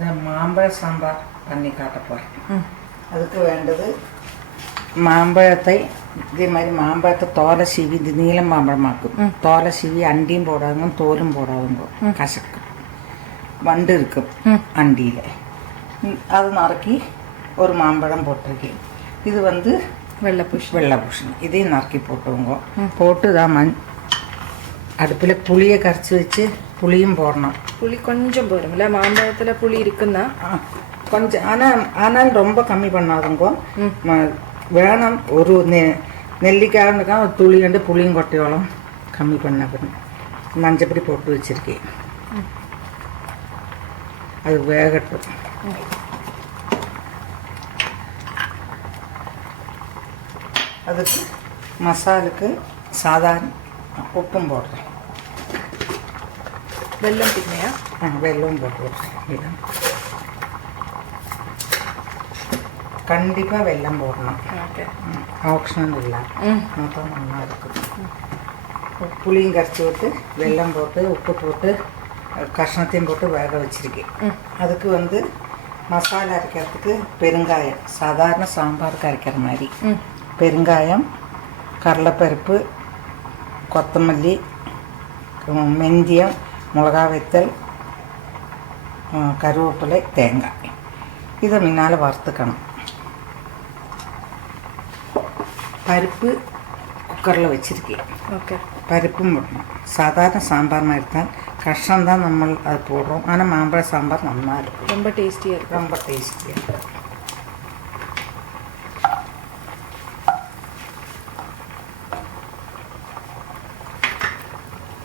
நான் மாம்பழ சாம்பார் பண்ணி காட்ட போகிறேன். அதுக்கு வேண்டது மாம்பழத்தை இதே மாதிரி மாம்பழத்தை தோலை சீவி இது நீளம் மாம்பழமாக்கும். தோலை சீவி அண்டியும் போடாதுங்க தோலும் போடாதுங்க கசக்கு வண்டு இருக்கும் அண்டியில். அது நறுக்கி ஒரு மாம்பழம் போட்டிருக்கேன். இது வந்து வெள்ளை பூஷணி இதையும் நறுக்கி போட்டுவோங்க. போட்டு தான் அடுப்பில் புளியை கரைச்சி வச்சு புளியும் போடணும். புளி கொஞ்சம் போடுங்கள மாம்பழத்தில் புளி இருக்குன்னா கொஞ்சம் ஆனால் ரொம்ப கம்மி பண்ணாதுங்கோ. வேணும் ஒரு நெல்லிக்காய்க்கா ஒரு துளி கண்டு புளியும் கொட்டையோളം கம்மி பண்ண மஞ்சப்பொடி போட்டு வச்சுருக்கேன். அது வேகட்டும். அதுக்கு மசாலுக்கு சாதாரண உப்பும் போடுறேன். வெல்லம் பின்னையா? வெல்லம் போட்டு விட்றேன். கண்டிப்பாக வெல்லம் போடணும். ஆப்ஷனல் இல்லை, மொத்தம் நல்லா இருக்குது. புளியும் கரைச்சி விட்டு வெல்லம் போட்டு உப்பு போட்டு கஷ்ணத்தையும் போட்டு வேக வச்சுருக்கேன். அதுக்கு வந்து மசாலா அரைக்கிறதுக்கு பெருங்காயம், சாதாரண சாம்பாருக்கு அரைக்கிற மாதிரி பெருங்காயம், கடலைப்பருப்பு, கொத்தமல்லி, மெந்தியம், மிளகா வத்தல், கருவேப்பிலை, தேங்காய் இதை முன்னால் வறுத்துக்கணும். பருப்பு குக்கரில் வச்சுருக்கேன். ஓகே, பருப்பும் போடணும். சாதாரண சாம்பார் மாதிரி தான், கஷ்டம் தான் நம்ம அது போடுறோம். ஆனால் மாம்பழ சாம்பார் நல்லா இருக்கும், ரொம்ப டேஸ்டியாக இருக்கும். ரொம்ப டேஸ்டியாக இருக்கும்.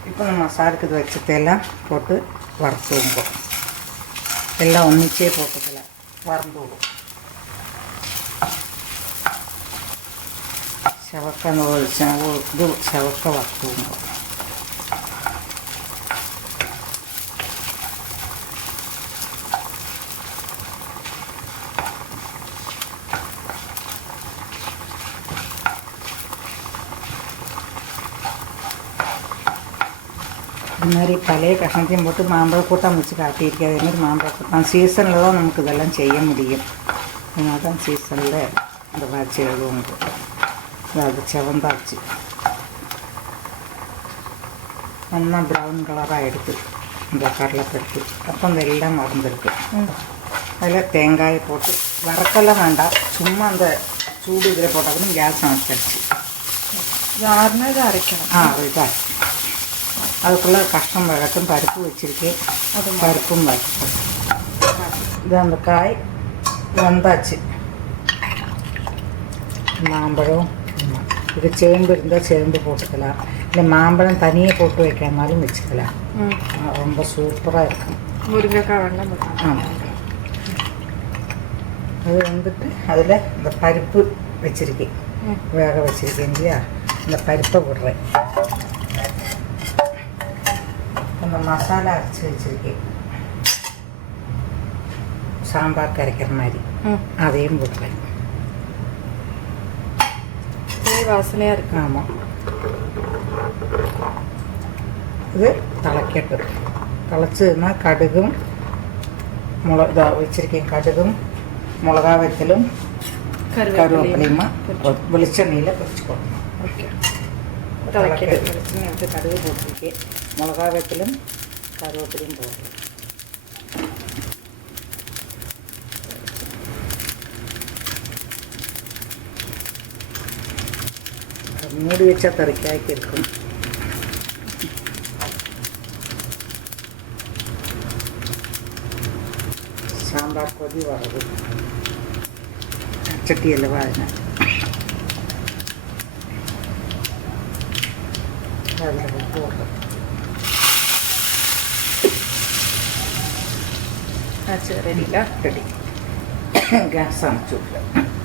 இப்போ நம்ம மசாலுக்கு இது வச்சதெல்லாம் போட்டு வறுத்துவோம். எல்லாம் ஒன்றிச்சே போட்டுக்கலாம், வறந்து விடும். செவக்க இது செவக்க வறுத்துவோங்க. இது மாதிரி பழைய கஷ்ணத்தையும் போட்டு மாம்பழ கூட்டம் வச்சு காட்டியிருக்கேன். அதே மாதிரி மாம்பழ கூட்டம் சீசனில் தான் நமக்கு இதெல்லாம் செய்ய முடியும். அதனால தான் சீசனில் இந்த வச்சு எழுதுவோம். அது செவந்தாச்சு நல்லா ப்ரௌன் கலராக எடுத்து இந்த கடலைப்பருப்பு அப்போ அந்த எல்லாம் மறந்துருக்கு. அதில் தேங்காயை போட்டு வறக்கெல்லாம் வேண்டாம், சும்மா அந்த சூடு இதில் போட்டால் கேஸ் அணைச்சிடுச்சு. யாருன்னா இதை அரைக்கணும். இதாக அதுக்குள்ளே கஷ்டம் வேகட்டும். பருப்பு வச்சுருக்கேன், அது பருப்பும் வச்சுப்போம். இது அந்த காய் வந்தாச்சு. மாம்பழம் இது சேம்பு இருந்தால் சேம்பு போட்டுக்கலாம், இல்லை மாம்பழம் தனியாக போட்டு வைக்காமலும் வச்சுக்கலாம். ரொம்ப சூப்பராக இருக்கும். முருங்கைக்காய் வேண்டாம். ஆமாம், அது வந்துட்டு அதில் இந்த பருப்பு வச்சுருக்கேன், வேக வச்சுருக்கேன் இல்லையா, இந்த பருப்பை விடுறேன். அந்த மசாலா அரைச்சி வச்சுருக்கேன் சாம்பார் கரைக்கிற மாதிரி, அதையும் போட்டுறேன். வாசனையாக இருக்கு. ஆமாம், இது தலைக்கட்டு தலைச்சதுன்னா கடுகும் இதாக வச்சுருக்கேன். கடுகும் மிளகா வத்தலும் கருவேப்பிலையுமா வெளிச்செண்ணெயில் பொரிச்சு போடணும். ஓகே, தலைக்கட்டு வெளிச்செண்ணெய் எடுத்து கடுகு போட்டிருக்கேன், மிளகா வத்தலும் கருவேப்பிலையும் போடுறேன். மூடி வச்சா தரைக்காய்க்கு இருக்கும். சாம்பார் கொதி வருது, சட்டியில் வாங்க. அதில் போடுறேன். ஆச்சு, ரெடிங்களா? ரெடி. கேஸ் அனுப்பிச்சி விட்றேன்.